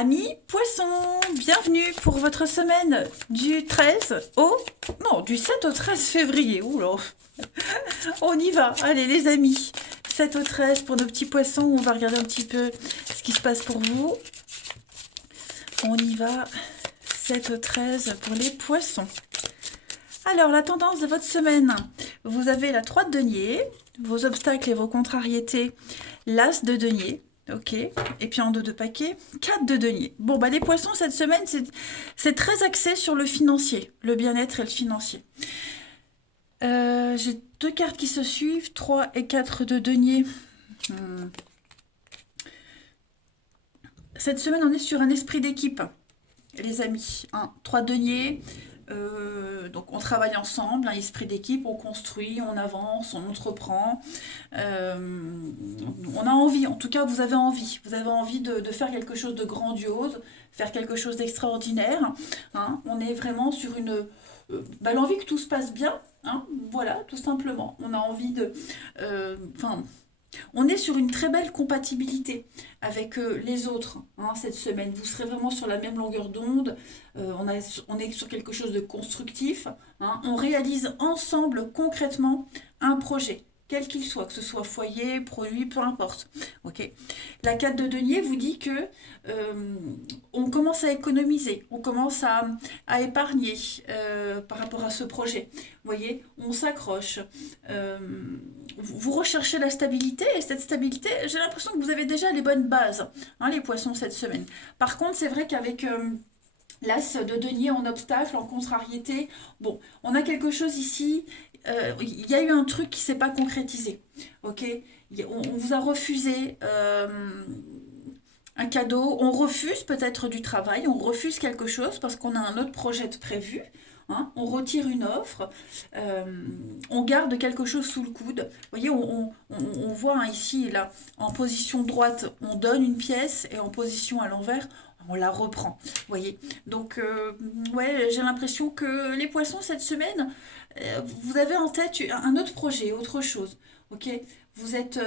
Amis poissons, bienvenue pour votre semaine du 13 au... Non, du 7 au 13 février. Oula, on y va. Allez les amis, 7 au 13 pour nos petits poissons. On va regarder un petit peu ce qui se passe pour vous. On y va, 7 au 13 pour les poissons. Alors, la tendance de votre semaine. Vous avez la 3 de denier, vos obstacles et vos contrariétés, l'as de denier. Ok, et puis en dos de paquet, 4 de denier. Bon, bah les poissons, cette semaine, c'est très axé sur le financier, le bien-être et le financier. J'ai deux cartes qui se suivent, 3 et 4 de denier. Cette semaine, on est sur un esprit d'équipe, les amis. 3 deniers, donc on travaille ensemble, un esprit d'équipe, on construit, on avance, on entreprend. On a envie, en tout cas vous avez envie de faire quelque chose de grandiose, faire quelque chose d'extraordinaire. On est vraiment sur l'envie que tout se passe bien, voilà, tout simplement. On a envie de... on est sur une très belle compatibilité avec les autres cette semaine. Vous serez vraiment sur la même longueur d'onde. On est sur quelque chose de constructif. On réalise ensemble concrètement un projet, quel qu'il soit, que ce soit foyer, produit, peu importe. Ok. La 4 de denier vous dit que on commence à économiser, on commence à épargner par rapport à ce projet. Vous voyez, on s'accroche. Vous recherchez la stabilité et cette stabilité, j'ai l'impression que vous avez déjà les bonnes bases, les poissons, cette semaine. Par contre, c'est vrai qu'avec l'as de denier en obstacle, en contrariété, bon, on a quelque chose ici, il y a eu un truc qui ne s'est pas concrétisé, ok. On vous a refusé un cadeau, on refuse peut-être du travail, on refuse quelque chose parce qu'on a un autre projet de prévu. On retire une offre, on garde quelque chose sous le coude. Vous voyez, on voit ici, là, en position droite, on donne une pièce et en position à l'envers, on la reprend. Vous voyez, donc, ouais, j'ai l'impression que les poissons, cette semaine, vous avez en tête un autre projet, autre chose. Ok, vous êtes...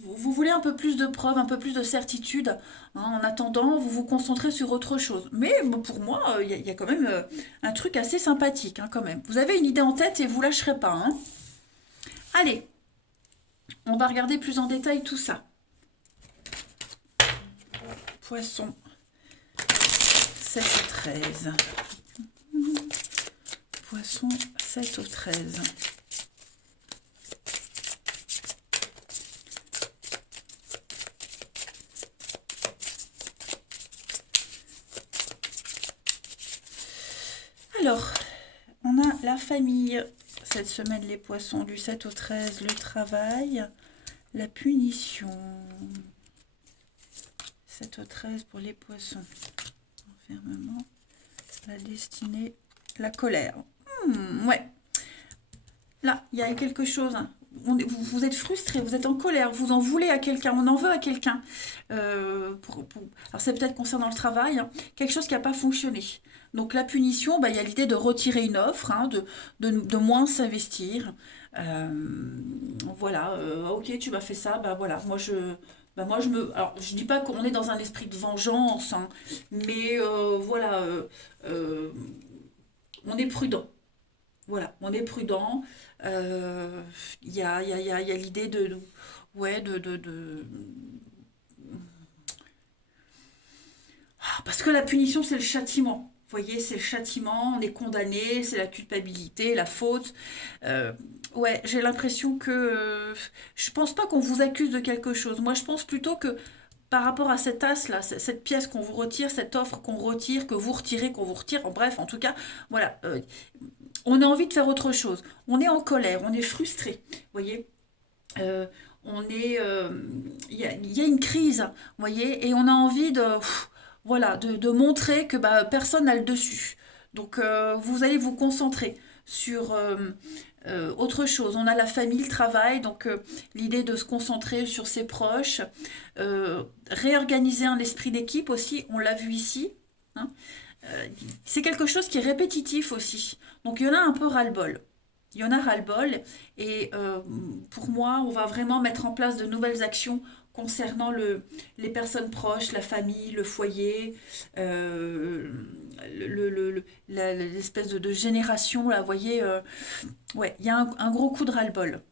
vous voulez un peu plus de preuves, un peu plus de certitude. En attendant, vous vous concentrez sur autre chose. Mais pour moi, il y a quand même un truc assez sympathique, quand même. Vous avez une idée en tête et vous lâcherez pas. Allez, on va regarder plus en détail tout ça. Poisson, 7 au 13. Poisson, 7 au 13. Alors, on a la famille, cette semaine les poissons du 7 au 13, le travail, la punition. 7 au 13 pour les poissons. Enfermement, la destinée, la colère. Ouais. Là, il y a quelque chose. Vous êtes frustré, vous êtes en colère, vous en voulez à quelqu'un, on en veut à quelqu'un. Alors c'est peut-être concernant le travail, quelque chose qui n'a pas fonctionné. Donc la punition, il y a l'idée de retirer une offre, de moins s'investir. Voilà, ok, tu m'as fait ça, voilà, moi je me... Alors je dis pas qu'on est dans un esprit de vengeance, mais voilà, on est prudent. Voilà, on est prudent. Il y a l'idée ouais, parce que la punition, c'est le châtiment. Vous voyez, c'est le châtiment, on est condamné, c'est la culpabilité, la faute. Ouais, j'ai l'impression que... je pense pas qu'on vous accuse de quelque chose. Moi, je pense plutôt que par rapport à cet as-là, cette pièce qu'on vous retire, cette offre qu'on retire, que vous retirez, qu'on vous retire, bref, en tout cas, voilà, on a envie de faire autre chose. On est en colère, on est frustré, vous voyez. Euh, on est, il y a une crise, vous voyez, et on a envie voilà, de montrer que personne n'a le dessus. Donc vous allez vous concentrer sur autre chose. On a la famille, le travail, donc l'idée de se concentrer sur ses proches, réorganiser un esprit d'équipe aussi, on l'a vu ici. hein. C'est quelque chose qui est répétitif aussi. Donc il y en a un peu ras-le-bol. Il y en a ras-le-bol et pour moi, on va vraiment mettre en place de nouvelles actions concernant les personnes proches, la famille, le foyer, l'espèce de génération, là, vous voyez, ouais, il y a un gros coup de ras-le-bol.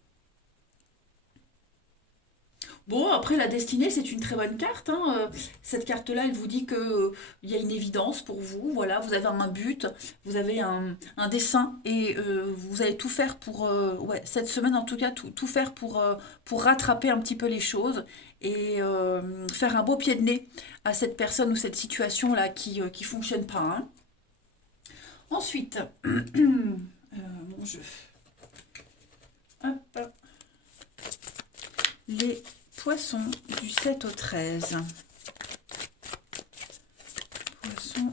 Bon, après, la destinée, c'est une très bonne carte, hein. Cette carte-là, elle vous dit que, il y a une évidence pour vous. Voilà, vous avez un but, vous avez un dessein et vous allez tout faire pour, ouais, cette semaine en tout cas, tout faire pour rattraper un petit peu les choses et faire un beau pied de nez à cette personne ou cette situation-là qui fonctionne pas, hein. Ensuite, mon jeu. Hop, les poissons du 7 au 13. Poissons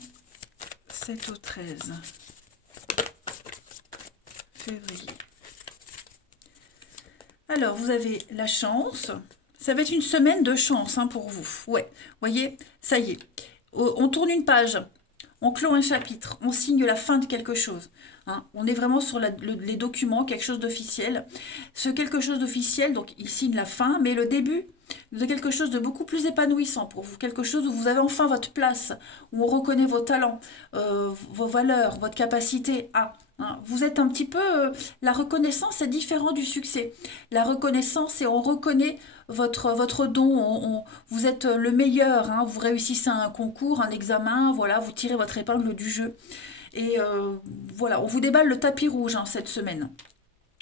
7 au 13 février. Alors, vous avez la chance. Ça va être une semaine de chance, hein, pour vous. Ouais, voyez, ça y est. On tourne une page. On clôt un chapitre, on signe la fin de quelque chose, hein. On est vraiment sur les documents, quelque chose d'officiel. Ce quelque chose d'officiel, donc il signe la fin, mais le début de quelque chose de beaucoup plus épanouissant pour vous. Quelque chose où vous avez enfin votre place, où on reconnaît vos talents, vos valeurs, votre capacité à... hein. Vous êtes un petit peu... la reconnaissance est différente du succès. La reconnaissance, c'est on reconnaît votre don, vous êtes le meilleur, hein. Vous réussissez un concours, un examen, voilà, vous tirez votre épingle du jeu. Et voilà, on vous déballe le tapis rouge, hein, cette semaine.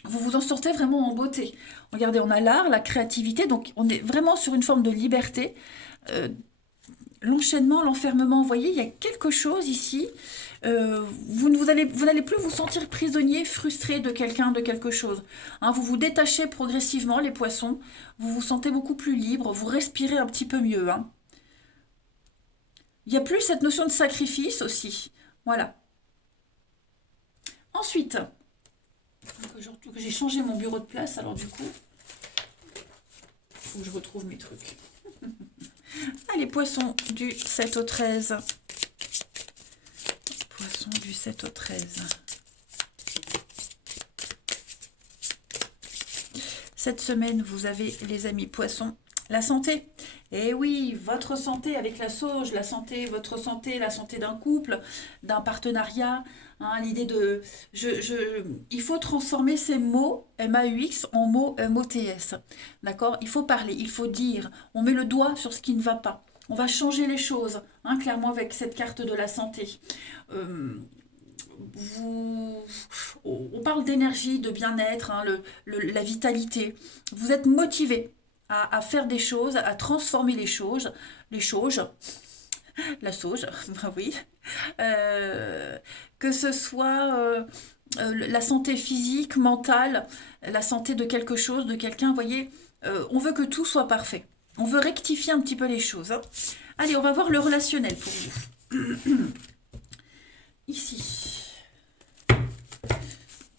Vous vous en sortez vraiment en beauté. Regardez, on a l'art, la créativité, donc on est vraiment sur une forme de liberté. Euh, L'enchaînement, l'enfermement, vous voyez, il y a quelque chose ici. Vous n'allez plus vous sentir prisonnier, frustré de quelqu'un, de quelque chose, hein. Vous vous détachez progressivement, les poissons. Vous vous sentez beaucoup plus libre, vous respirez un petit peu mieux, hein. Il n'y a plus cette notion de sacrifice aussi. Voilà. Ensuite, j'ai changé mon bureau de place, alors du coup, il faut que je retrouve mes trucs. Allez, poissons du 7 au 13. Poissons du 7 au 13. Cette semaine, vous avez, les amis poissons, la santé. Et oui, votre santé avec la sauge, la santé, votre santé, la santé d'un couple, d'un partenariat, hein, l'idée de... il faut transformer ces mots MAUX en mots MOTS. D'accord? Il faut parler, il faut dire. On met le doigt sur ce qui ne va pas. On va changer les choses, hein, clairement avec cette carte de la santé. Euh, vous, on parle d'énergie, de bien-être, hein, la vitalité. Vous êtes motivé à faire des choses, à transformer les choses, la sauge, bah oui. Euh, que ce soit la santé physique, mentale, la santé de quelque chose, de quelqu'un, vous voyez, on veut que tout soit parfait. On veut rectifier un petit peu les choses, hein. Allez, on va voir le relationnel pour vous. Ici.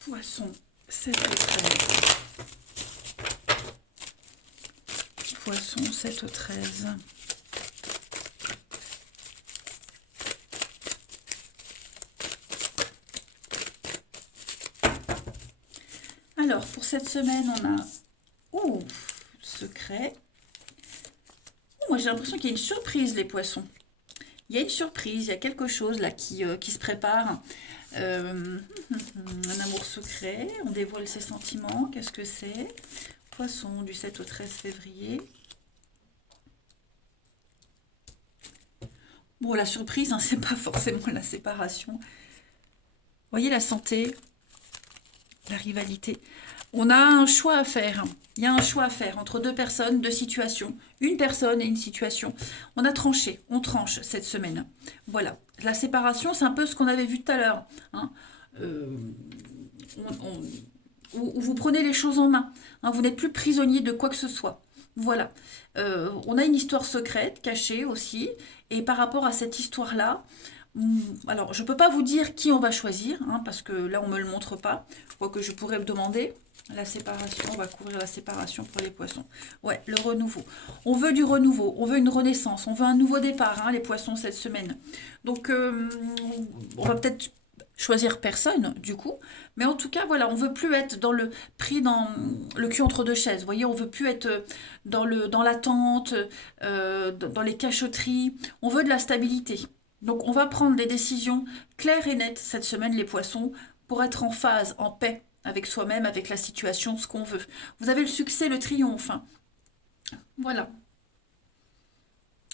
Poisson, 7 au 13. Poisson, 7 au 13. Alors, pour cette semaine, on a... Oh, secret. Oh, moi, j'ai l'impression qu'il y a une surprise, les poissons. Il y a une surprise, il y a quelque chose là qui se prépare. Un amour secret, on dévoile ses sentiments. Qu'est-ce que c'est? Poisson, du 7 au 13 février. Bon, la surprise, hein, c'est pas forcément la séparation. Vous voyez, la santé, la rivalité. On a un choix à faire. Il y a un choix à faire entre deux personnes, deux situations. Une personne et une situation. On a tranché, on tranche cette semaine. Voilà. La séparation, c'est un peu ce qu'on avait vu tout à l'heure, hein. Où vous prenez les choses en main, hein. Vous n'êtes plus prisonnier de quoi que ce soit. Voilà. On a une histoire secrète, cachée aussi. Et par rapport à cette histoire-là, alors je ne peux pas vous dire qui on va choisir, hein, parce que là on ne me le montre pas. Quoique je pourrais le demander. La séparation, on va couvrir la séparation pour les poissons. Ouais, le renouveau. On veut du renouveau, on veut une renaissance, on veut un nouveau départ, hein, les poissons, cette semaine. Donc, on va peut-être choisir personne, du coup. Mais en tout cas, voilà, on veut plus être pris dans le cul entre deux chaises. Vous voyez, on veut plus être dans l'attente, dans les cachotteries. On veut de la stabilité. Donc, on va prendre des décisions claires et nettes cette semaine, les poissons, pour être en phase, en paix avec soi-même, avec la situation, ce qu'on veut. Vous avez le succès, le triomphe, hein. Voilà.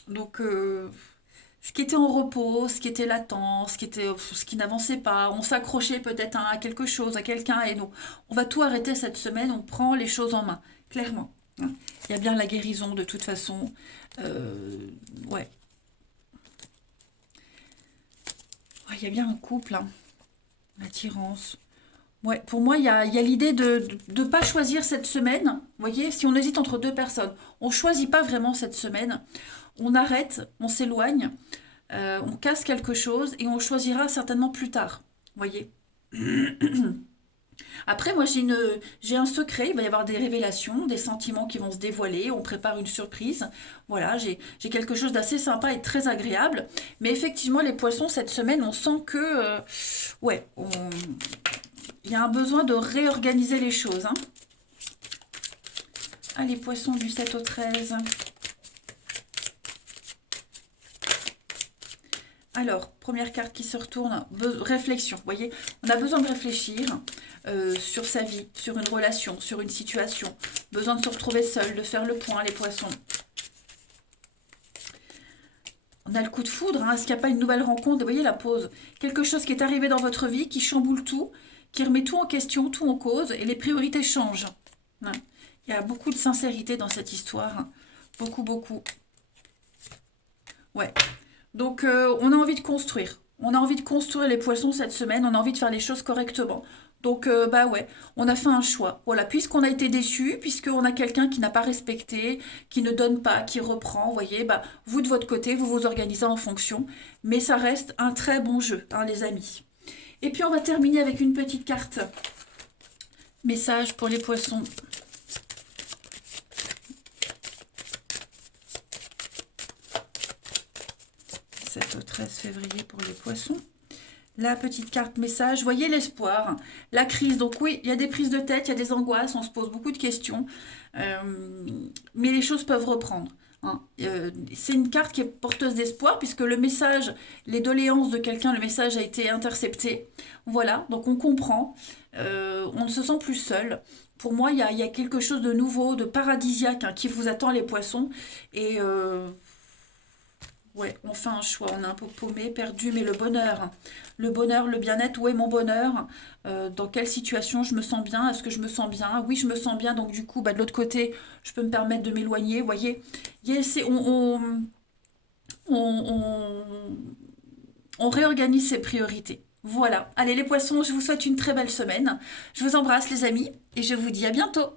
Donc, ce qui était en repos, ce qui était latent, ce qui n'avançait pas, on s'accrochait peut-être à quelque chose, à quelqu'un, et nous, on va tout arrêter cette semaine, on prend les choses en main, clairement, hein. Il y a bien la guérison de toute façon. Euh, ouais. Ouais, il y a bien un couple, hein, l'attirance. Ouais, pour moi, il y a l'idée de ne pas choisir cette semaine. Vous voyez, si on hésite entre deux personnes, on ne choisit pas vraiment cette semaine. On arrête, on s'éloigne, on casse quelque chose et on choisira certainement plus tard. Vous voyez. Après, moi, j'ai un secret. Il va y avoir des révélations, des sentiments qui vont se dévoiler. On prépare une surprise. Voilà, j'ai quelque chose d'assez sympa et très agréable. Mais effectivement, les poissons, cette semaine, on sent que, ouais, il y a un besoin de réorganiser les choses, hein. Ah, les poissons du 7 au 13. Alors, première carte qui se retourne, réflexion. Vous voyez, on a besoin de réfléchir sur sa vie, sur une relation, sur une situation. Besoin de se retrouver seul, de faire le point, les poissons. On a le coup de foudre, hein. Est-ce qu'il n'y a pas une nouvelle rencontre? Vous voyez la pause. Quelque chose qui est arrivé dans votre vie, qui chamboule tout, qui remet tout en question, tout en cause, et les priorités changent, hein. Il y a beaucoup de sincérité dans cette histoire, hein. Beaucoup, beaucoup. Ouais. Donc, on a envie de construire. On a envie de construire les poissons cette semaine. On a envie de faire les choses correctement. Donc, bah ouais, on a fait un choix. Voilà, puisqu'on a été déçu, puisqu'on a quelqu'un qui n'a pas respecté, qui ne donne pas, qui reprend, vous voyez, bah, vous de votre côté, vous vous organisez en fonction. Mais ça reste un très bon jeu, hein, les amis. Et puis, on va terminer avec une petite carte. Message pour les poissons. 7 au 13 février pour les poissons. La petite carte message, voyez l'espoir, la crise. Donc oui, il y a des prises de tête, il y a des angoisses, on se pose beaucoup de questions, mais les choses peuvent reprendre, hein. C'est une carte qui est porteuse d'espoir puisque le message, les doléances de quelqu'un, le message a été intercepté. Voilà, donc on comprend, on ne se sent plus seul. Pour moi, il y a quelque chose de nouveau, de paradisiaque, hein, qui vous attend les poissons. Et ouais, on fait un choix, on est un peu paumé, perdu, mais le bonheur, le bien-être, où est mon bonheur? Dans quelle situation je me sens bien? Est-ce que je me sens bien? Oui, je me sens bien, donc du coup, bah, de l'autre côté, je peux me permettre de m'éloigner, vous voyez. On on réorganise ses priorités. Voilà. Allez les poissons, je vous souhaite une très belle semaine. Je vous embrasse les amis et je vous dis à bientôt.